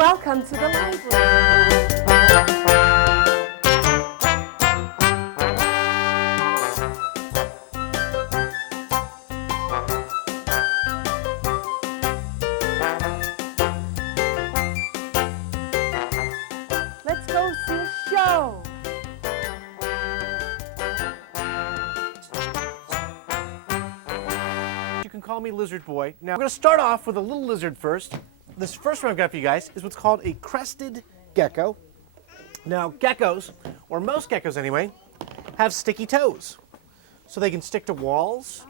Welcome to the library. Let's go see a show. You can call me Lizard Boy. Now, I'm going to start off with a little lizard first. This first one I've got for you guys is what's called a crested gecko. Now, geckos, or most geckos anyway, have sticky toes. So they can stick to walls,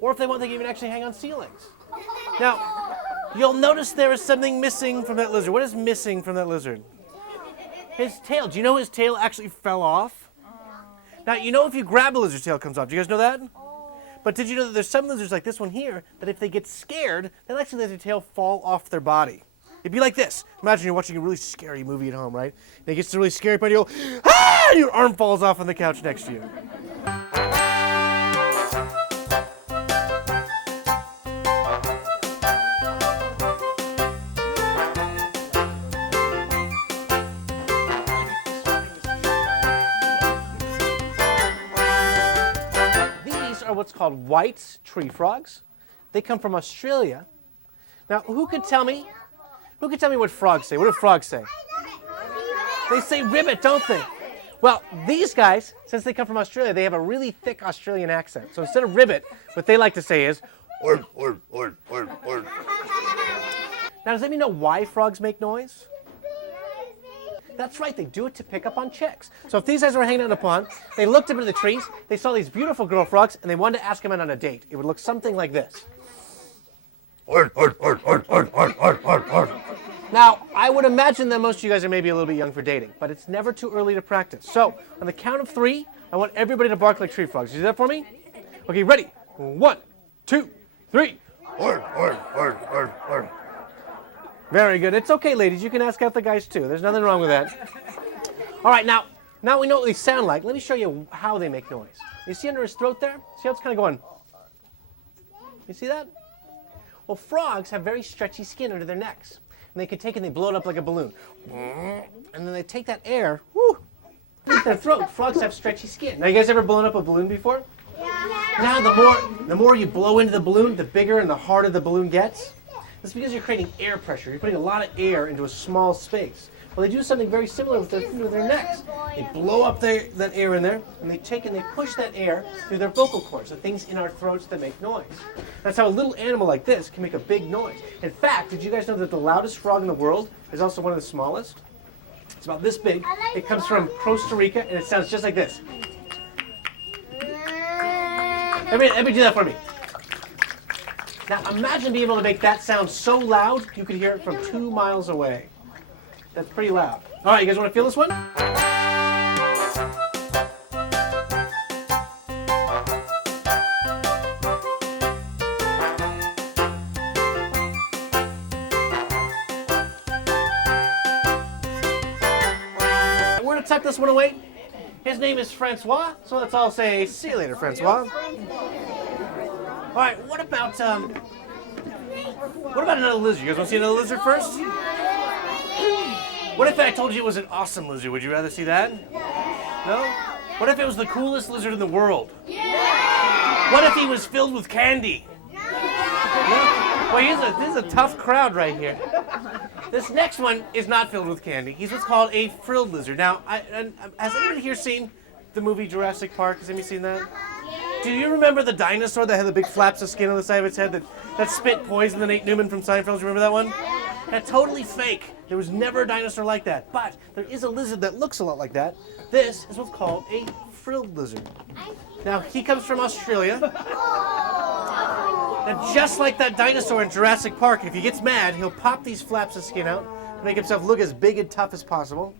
or if they want, they can even actually hang on ceilings. Now, you'll notice there is something missing from that lizard. What is missing from that lizard? His tail. Do you know his tail actually fell off? Now, you know if you grab a lizard's tail, it comes off. Do you guys know that? But did you know that there's some lizards like this one here that if they get scared, they'll actually let their tail fall off their body. It'd be like this. Imagine you're watching a really scary movie at home, right? And it gets to the really scary part, you go, ah! And your arm falls off on the couch next to you. What's called white tree frogs. They come from Australia. Now, who could tell me what frogs say? What do frogs say? They say ribbit, don't they? Well, these guys, since they come from Australia, they have a really thick Australian accent. So instead of ribbit, what they like to say is orb, orb, orb, orb, orb. Now, does anybody know why frogs make noise? That's right, they do it to pick up on chicks. So if these guys were hanging out in a pond, they looked up into the trees, they saw these beautiful girl frogs, and they wanted to ask them out on a date. It would look something like this. Now, I would imagine that most of you guys are maybe a little bit young for dating, but it's never too early to practice. So, on the count of 3, I want everybody to bark like tree frogs. You do that for me? Okay, ready? 1, 2, 3. Very good. It's okay, ladies. You can ask out the guys, too. There's nothing wrong with that. All right, now we know what they sound like. Let me show you how they make noise. You see under his throat there? See how it's kind of going? You see that? Well, frogs have very stretchy skin under their necks. And they can take it and they blow it up like a balloon. And then they take that air, whoo, into their throat. Frogs have stretchy skin. Now, you guys ever blown up a balloon before? Yeah. Now, the more you blow into the balloon, the bigger and the harder the balloon gets. That's because you're creating air pressure. You're putting a lot of air into a small space. Well, they do something very similar with their necks. They blow up that air in there, and they take and they push that air through their vocal cords, the things in our throats that make noise. That's how a little animal like this can make a big noise. In fact, did you guys know that the loudest frog in the world is also one of the smallest? It's about this big. It comes from Costa Rica, and it sounds just like this. Everybody do that for me. Now imagine being able to make that sound so loud you could hear it from 2 miles away. That's pretty loud. All right, you guys want to feel this one? We're going to tuck this one away. His name is Francois, so let's all say, see you later, Francois. All right, what about another lizard? You guys want to see another lizard first? What if I told you it was an awesome lizard? Would you rather see that? No? What if it was the coolest lizard in the world? What if he was filled with candy? No? Well, this is a tough crowd right here. This next one is not filled with candy. He's what's called a frilled lizard. Now, has anybody here seen the movie Jurassic Park? Has anybody seen that? Do you remember the dinosaur that had the big flaps of skin on the side of its head that spit poison? Nate Newman from Seinfeld, do you remember that one? That's totally fake. There was never a dinosaur like that. But there is a lizard that looks a lot like that. This is what's called a frilled lizard. Now, he comes from Australia. And just like that dinosaur in Jurassic Park, if he gets mad, he'll pop these flaps of skin out to make himself look as big and tough as possible.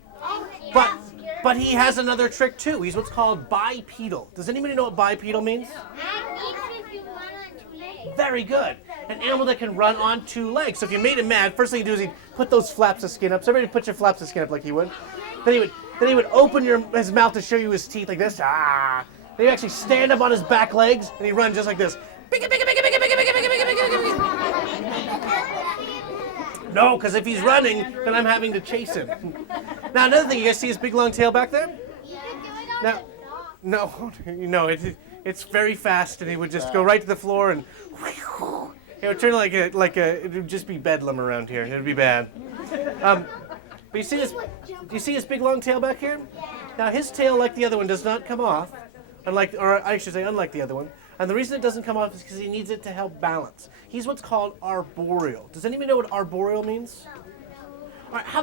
But he has another trick too. He's what's called bipedal. Does anybody know what bipedal means? Very good. An animal that can run on 2 legs. So if you made him mad, first thing you do is he'd put those flaps of skin up. So everybody put your flaps of skin up like he would. Then he would open his mouth to show you his teeth like this. Ah. Then he'd actually stand up on his back legs and he'd run just like this. No, because if he's running, then I'm having to chase him. Now, another thing, you guys see his big long tail back there? Now, no, it's very fast, and he would just go right to the floor, and it would turn it would just be bedlam around here. It would be bad. But you see this? Do you see his big long tail back here? Now, his tail, like the other one, does not come off, unlike the other one. And the reason it doesn't come off is because he needs it to help balance. He's what's called arboreal. Does anybody know what arboreal means? All right, how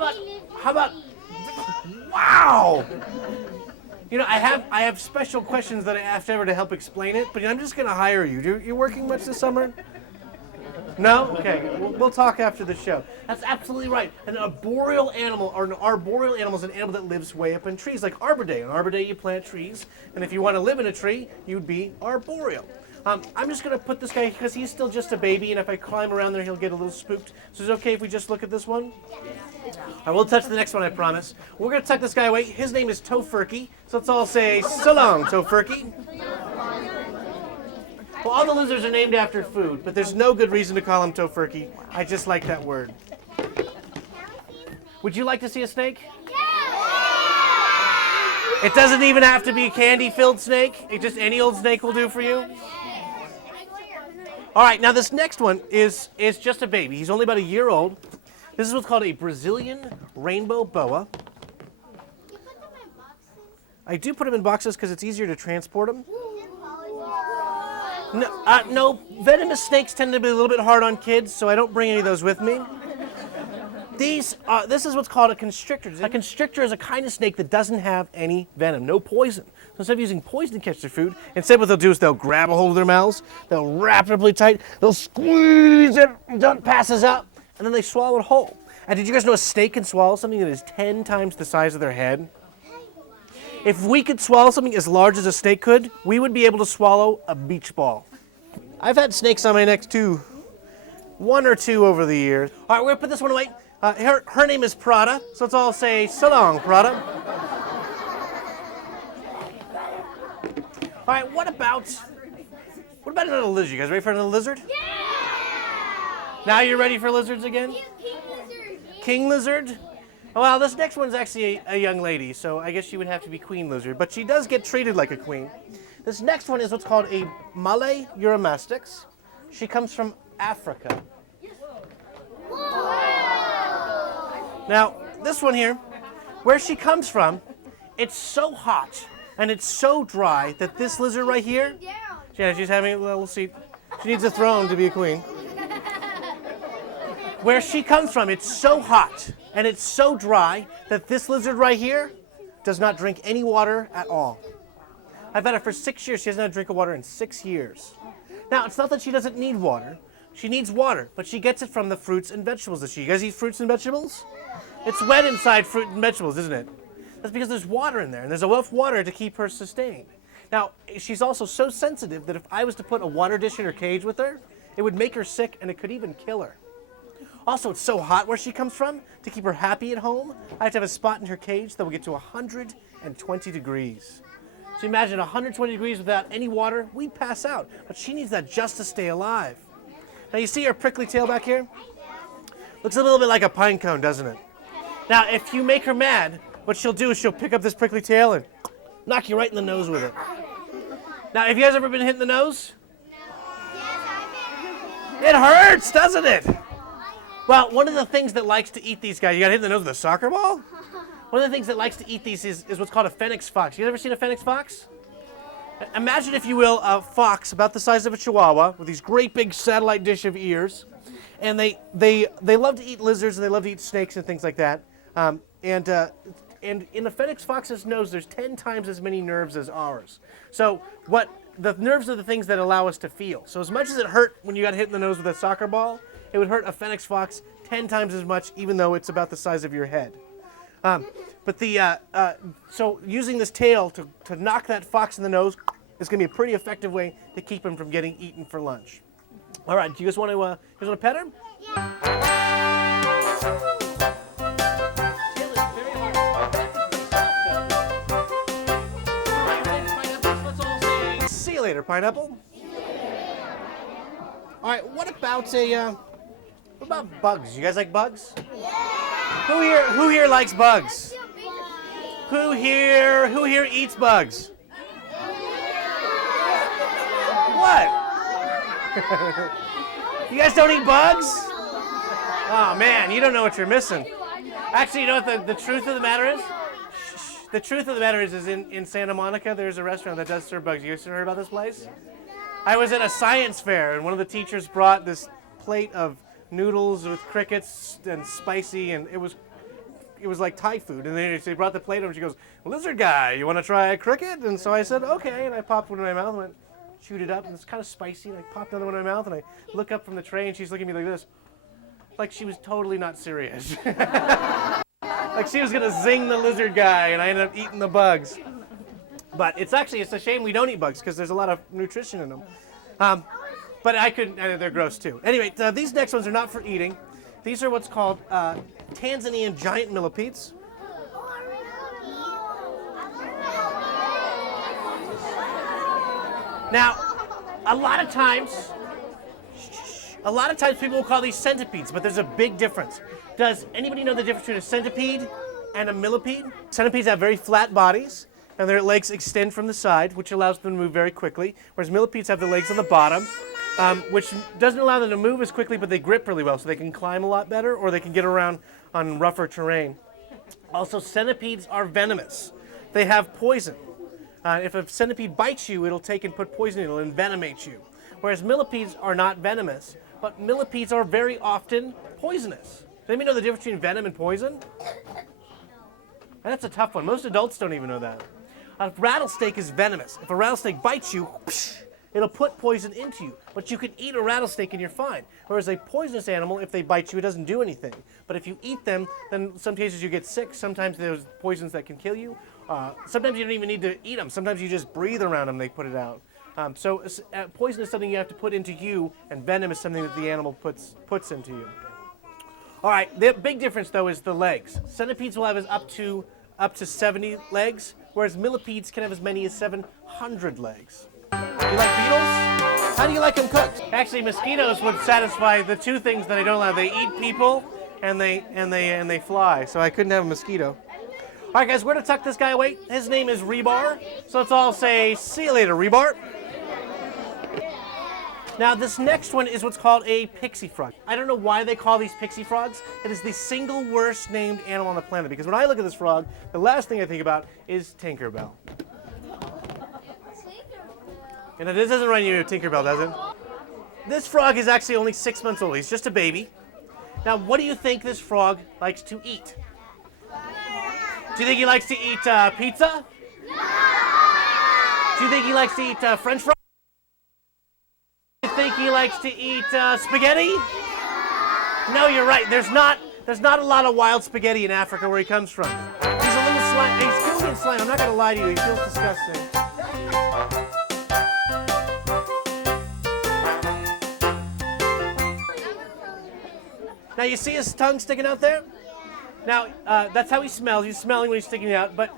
about? Wow! You know, I have special questions that I asked Ever to help explain it, but I'm just going to hire you. You working much this summer? No? Okay, we'll talk after the show. That's absolutely right. An arboreal animal is an animal that lives way up in trees, like Arbor Day. On Arbor Day, you plant trees, and if you want to live in a tree, you'd be arboreal. I'm just going to put this guy, because he's still just a baby, and if I climb around there, he'll get a little spooked. So is it okay if we just look at this one? I will touch the next one, I promise. We're going to tuck this guy away. His name is Tofurkey, so let's all say, so long, Tofurkey. Well, all the lizards are named after food, but there's no good reason to call him Tofurkey. I just like that word. Would you like to see a snake? It doesn't even have to be a candy-filled snake. Just any old snake will do for you. All right, now this next one is just a baby. He's only about a year old. This is what's called a Brazilian rainbow boa. I do put them in boxes because it's easier to transport them. No, venomous snakes tend to be a little bit hard on kids, so I don't bring any of those with me. This is what's called a constrictor. A constrictor is a kind of snake that doesn't have any venom, no poison. So instead of using poison to catch their food, instead what they'll do is they'll grab a hold of their mouths, they'll wrap it up really tight, they'll squeeze it until it passes out, and then they swallow it whole. And did you guys know a snake can swallow something that is 10 times the size of their head? If we could swallow something as large as a snake could, we would be able to swallow a beach ball. I've had snakes on my neck too, one or two over the years. All right, we're gonna put this one away. Her name is Prada, so let's all say, so long, Prada. All right, what about another lizard? You guys ready for another lizard? Yeah! Now you're ready for lizards again? King lizard? Well, this next one's actually a young lady, so I guess she would have to be queen lizard, but she does get treated like a queen. This next one is what's called a Malay Eurymastix. She comes from Africa. Now, this one here, where she comes from, it's so hot and it's so dry that this lizard right here, yeah, she's having a little seat. She needs a throne to be a queen. Where she comes from, it's so hot and it's so dry that this lizard right here does not drink any water at all. I've had her for 6 years. She hasn't had a drink of water in 6 years. Now, it's not that she doesn't need water. She needs water, but she gets it from the fruits and vegetables that you guys eat fruits and vegetables? It's wet inside fruit and vegetables, isn't it? That's because there's water in there, and there's enough water to keep her sustained. Now, she's also so sensitive that if I was to put a water dish in her cage with her, it would make her sick, and it could even kill her. Also, it's so hot where she comes from, to keep her happy at home, I have to have a spot in her cage that will get to 120 degrees. So imagine 120 degrees without any water, we'd pass out. But she needs that just to stay alive. Now you see her prickly tail back here? Looks a little bit like a pine cone, doesn't it? Now if you make her mad, what she'll do is she'll pick up this prickly tail and knock you right in the nose with it. Now have you guys ever been hit in the nose? It hurts, doesn't it? Well, one of the things that likes to eat these guys, you got hit in the nose with a soccer ball? One of the things that likes to eat these is what's called a fenix fox. You ever seen a fenix fox? Imagine, if you will, a fox about the size of a chihuahua with these great big satellite dish of ears. And they love to eat lizards and they love to eat snakes and things like that. And in a fenix fox's nose, there's 10 times as many nerves as ours. So the nerves are the things that allow us to feel. So as much as it hurt when you got hit in the nose with a soccer ball, it would hurt a fenix fox 10 times as much, even though it's about the size of your head. So using this tail to knock that fox in the nose is going to be a pretty effective way to keep him from getting eaten for lunch. All right, do you guys want to pet her? Yeah. See you later, pineapple. All right, what about What about bugs? You guys like bugs? Who here likes bugs? Who here eats bugs? What? You guys don't eat bugs? Oh man, you don't know what you're missing. Actually, you know what the truth of the matter is? The truth of the matter is in Santa Monica, there's a restaurant that does serve bugs. You guys heard about this place? I was at a science fair, and one of the teachers brought this plate of noodles with crickets and spicy, and it was like Thai food. And then she brought the plate over, and she goes, "Lizard guy, you want to try a cricket?" And so I said, "Okay." And I popped one in my mouth and chewed it up, and it's kind of spicy. And I popped another one in my mouth, and I look up from the tray, and she's looking at me like this, like she was totally not serious. Like she was gonna zing the lizard guy, and I ended up eating the bugs. But it's a shame we don't eat bugs because there's a lot of nutrition in them. But they're gross too. Anyway, these next ones are not for eating. These are what's called Tanzanian giant millipedes. Now, a lot of times people will call these centipedes, but there's a big difference. Does anybody know the difference between a centipede and a millipede? Centipedes have very flat bodies, and their legs extend from the side, which allows them to move very quickly, whereas millipedes have the legs on the bottom, which doesn't allow them to move as quickly, but they grip really well, so they can climb a lot better, or they can get around on rougher terrain. Also, centipedes are venomous. They have poison. If a centipede bites you, it'll take and put poison in it, it'll envenomate you. Whereas millipedes are not venomous, but millipedes are very often poisonous. Does anybody know the difference between venom and poison? That's a tough one. Most adults don't even know that. A rattlesnake is venomous. If a rattlesnake bites you, it'll put poison into you. But you can eat a rattlesnake and you're fine. Whereas a poisonous animal, if they bite you, it doesn't do anything. But if you eat them, then in some cases you get sick. Sometimes there's poisons that can kill you. Sometimes you don't even need to eat them. Sometimes you just breathe around them, they put it out. So poison is something you have to put into you, and venom is something that the animal puts into you. All right, the big difference though is the legs. Centipedes will have up to 70 legs, whereas millipedes can have as many as 700 legs. You like beetles? How do you like them cooked? Actually, mosquitoes would satisfy the two things that I don't allow. They eat people, and they fly. So I couldn't have a mosquito. All right, guys, we're gonna tuck this guy away. His name is Rebar. So let's all say, "See you later, Rebar." Now, this next one is what's called a pixie frog. I don't know why they call these pixie frogs. It is the single worst named animal on the planet, because when I look at this frog, the last thing I think about is Tinkerbell. And this doesn't run you Tinkerbell, does it? This frog is actually only 6 months old. He's just a baby. Now, what do you think this frog likes to eat? Do you think he likes to eat pizza? Do you think he likes to eat French fries? Do you think he likes to eat spaghetti? No, you're right. There's not a lot of wild spaghetti in Africa where he comes from. He's a little slime. He's filthy and slime. I'm not going to lie to you. He feels disgusting. Now you see his tongue sticking out there? Now that's how he smells. He's smelling when he's sticking it out, but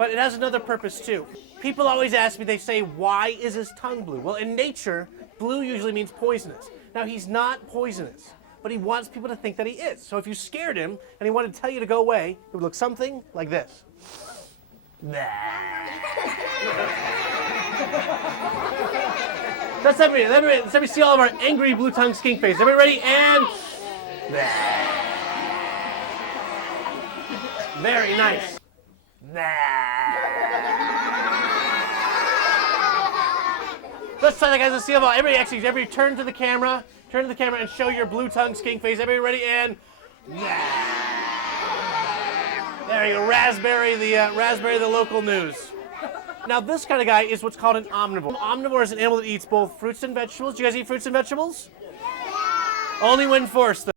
it has another purpose too. People always ask me, they say, why is his tongue blue? Well, in nature, blue usually means poisonous. Now he's not poisonous, but he wants people to think that he is. So if you scared him and he wanted to tell you to go away, it would look something like this. Let me see all of our angry blue tongue skink face. Everybody ready? And very nice. Let's try that, guys. Let's see about everybody turn to the camera and show your blue tongue skink face. Everybody ready? And there you go. Raspberry the local news. Now this kind of guy is what's called an omnivore. An omnivore is an animal that eats both fruits and vegetables. Do you guys eat fruits and vegetables? Only when forced, though.